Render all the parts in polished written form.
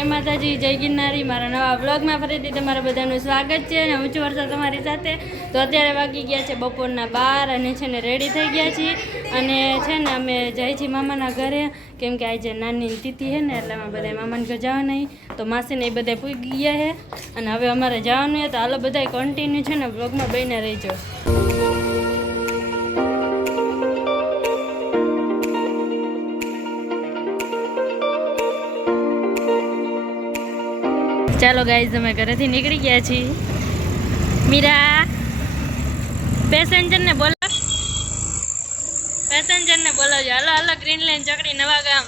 જય માતાજી, જય ગિરનારી. મારા નવા વ્લોગમાં ફરીથી તમારા બધાનું સ્વાગત છે અને હું છું વર્ષા તમારી સાથે. તો અત્યારે વાગી ગયા છે બપોરના 12 અને છે ને રેડી થઈ ગયા છીએ અને છે ને અમે જઈએ છીએ મામાના ઘરે, કેમ કે આજે નાની તિથિ છે ને એટલે અમે બધા મામાના ઘરે જવા નહીં. તો માસીને એ બધા પૂગી ગયા છે અને હવે અમારે જવાનું છે. તો હાલો બધા કન્ટિન્યુ છે ને વ્લોગમાં બહીને રહીજો. ચાલો ગાઈઝ, અમે ઘરેથી નીકળી ગયા છીએ. મીરા, પેસેન્જરને બોલાવજો. હાલો હાલો, ગ્રીન લાઈન ચોકડી, નવા ગામ.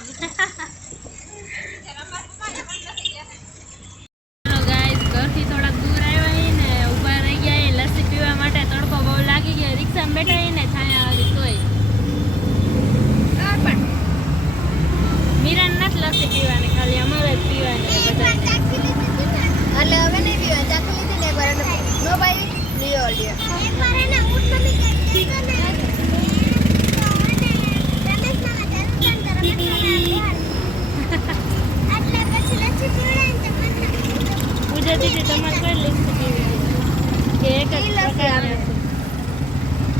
ચાલો ગાઈઝ, ઘરથી થોડાક દૂર આવ્યા ને ઊભા રહી ગયા લસ્સી પીવા માટે. તડકો બહુ લાગી ગયો, રિક્ષામાં બેઠા ને છાયા આવી તોય. મીરાને નથી લસ્સી પીવાની, ખાલી અમારે જ પીવાની બધા. એટલે હવે નહીં પીવા, ચાકુ લીધી ને એકવાર એટલે નો ભાઈ લ્યો એકવાર એને ઉઠ મમ્મી કે એટલે પછી લચ્છી પીવડાય ને પૂજા દીદી તમારે કઈ લસ્સી પીવી કે એક જ પ્રકારની?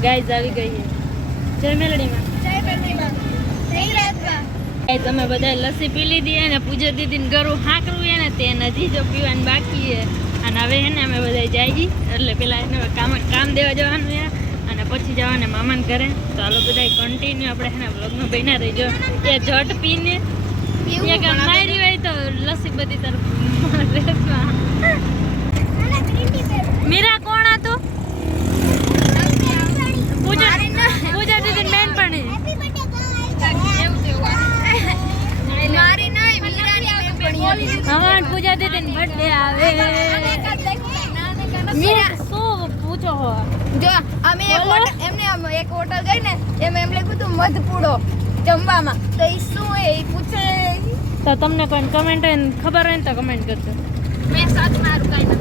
ગાઈઝ આવી ગઈ છે જય મેલડીમાં. તમે બધા લસ્સી પી લીધી અને પૂજા દીદીને ગરું હાંકરું ને તે હજી જો પીવાનું બાકી છે. અને હવે છે ને અમે બધા જઈએ એટલે પેલા એને કામ દેવા જવાનું છે અને પછી જવાને મામાને ઘરે. તો હાલો બધા કન્ટિન્યુ આપણે છે ને બ્લોગમાં બન્યા રહીજો. એ ઝટ પીને એક મારી હોય તો લસ્સી બધી તરફ. મીરા કોણ હતું? પૂજા દીદી બેનપણી. હા, પૂજા દીદી બર્થડે આવે. મીરા શું પૂછો હો? જો અમે એક હોટલ ગઈ ને એમ લખ્યું હતું મધપૂડો જમવામાં, તો એ શું હોય એ પૂછે. તો તમને કોઈ કમેન્ટ ખબર હોય ને તો કમેન્ટ કરજો. મેં સચ મારું કાંઈ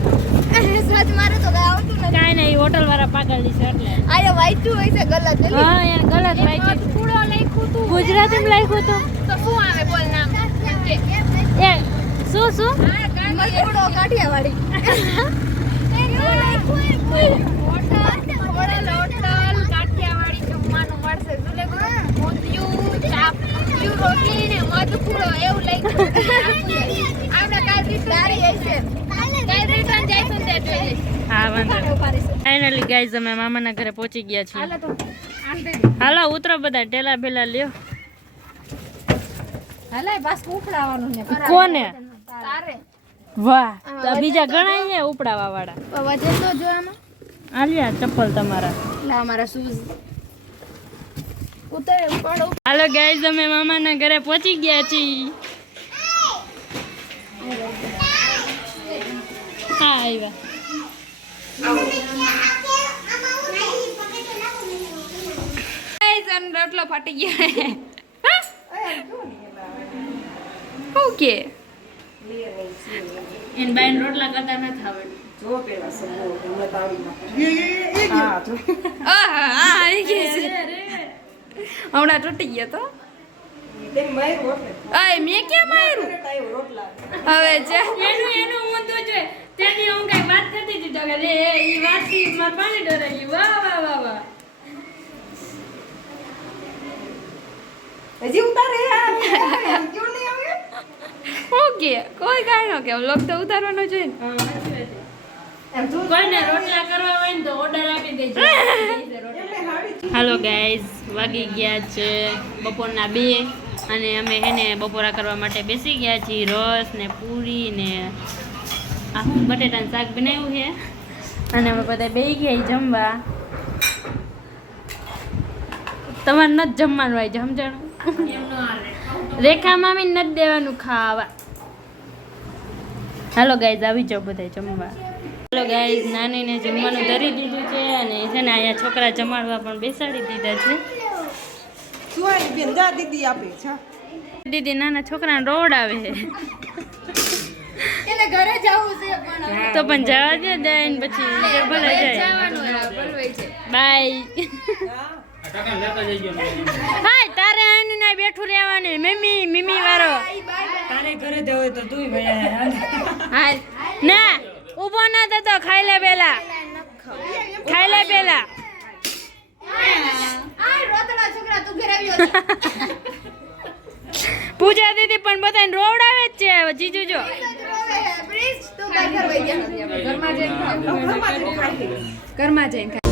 નથી સચ મારું તો કાંઈ આવતું નથી. કાંઈ નહીં, હોટલ વાળા પાગલ છે એટલે. આ વાંચ્યું હોય છે ગલત. હા યાર, ગલત વાંચ્યું. મધપૂડો લખ્યું હતું, ગુજરાતીમાં લખ્યું હતું તો શું આવે બોલ નામ? એ શું મધપૂડો કાઠિયાવાડી. કાઠિયાવાડી જમવાનું મળશે. રોટલી ને મધપૂડો એવું લખ્યું. હા વાંધો. ફાઇનલી ગાઈઝ, અમે મામાના ઘરે પહોંચી ગયા છીએ. હાલો ઉતરો બધા, ટેલા બેલા લ્યો. કોને? વાહ, તો બીજા ઘણા છે ઉપડાવા વાળા. વજન તો જો આમાં. આલિયા ચપ્પલ તમારા. લા મારા શૂઝ ઉતરે પડો. હાલો ગાઈઝ, અમે મામાના ઘરે પહોંચી ગયા છીએ. હા આવ્યા. રોટલો ફાટી ગયા. ઓકે, એન બાઈન રોટલા કરતા નથી આવડતું. જો પેલા સમો હમણાં તાળી હા જો આવી ગઈ છે. હમણાં તૂટી ગયો તો. આય મેં ક્યાં માર્યું? હવે એનું ઊંધું છે. તેથી હું કઈ વાત કરતી હતી તો કે લે ઈ વાત થી માર પાણી ડરાઈ ગયું. વાહ વાહ વાહ વાહ. હજી ઉતારે યાર ક્यों નહીં આવે? ઓકે, કોઈ કાઈ ન કે વ્લોગ તો ઉતારવાનો છે ને. કોઈને રોટલા કરવા હોય ને તો ઓર્ડર આપી દેજો. હાલો ગાઈઝ, વાગી ગયા છે બપોરના 2 અને અમે એને બપોરા કરવા માટે બેસી ગયા છીએ. રસ ને પૂરી ને બટેટાનું શાક બનાવ્યું છે અને અમે બધા બેસી ગયા જમવા. તમારે નથી જમવાનું હોય સમજણ. રેખા મામી નથી દેવાનું ખાવા. હાલો ગાઈઝ, આવી જાઓ બધા જમવા. હાલો ગાઈઝ, નાનીને જમવાનું ધરી દીધું છે અને છે ને અહીંયા છોકરા જમાડવા પણ બેસાડી દીધા છે. દીદી નાના છોકરાને રોવડાવે છે. એને ઘરે જવું છે પણ તો પણ જવા દે, જઈને પછી ભલે જાય. બાય. હાય, તારે આની ના બેઠું રહેવાનું. મમ્મી વાળો. મારે ઘરે જવું હોય તો તું ભૈયા હાલ ના ઊભો ના થતો ખાઈ લે પેલા ખાઈ લે પેલા પૂજા દીદી પણ બધાને રોવડાવે જ છે જીજુ જો ઘરમાં જઈને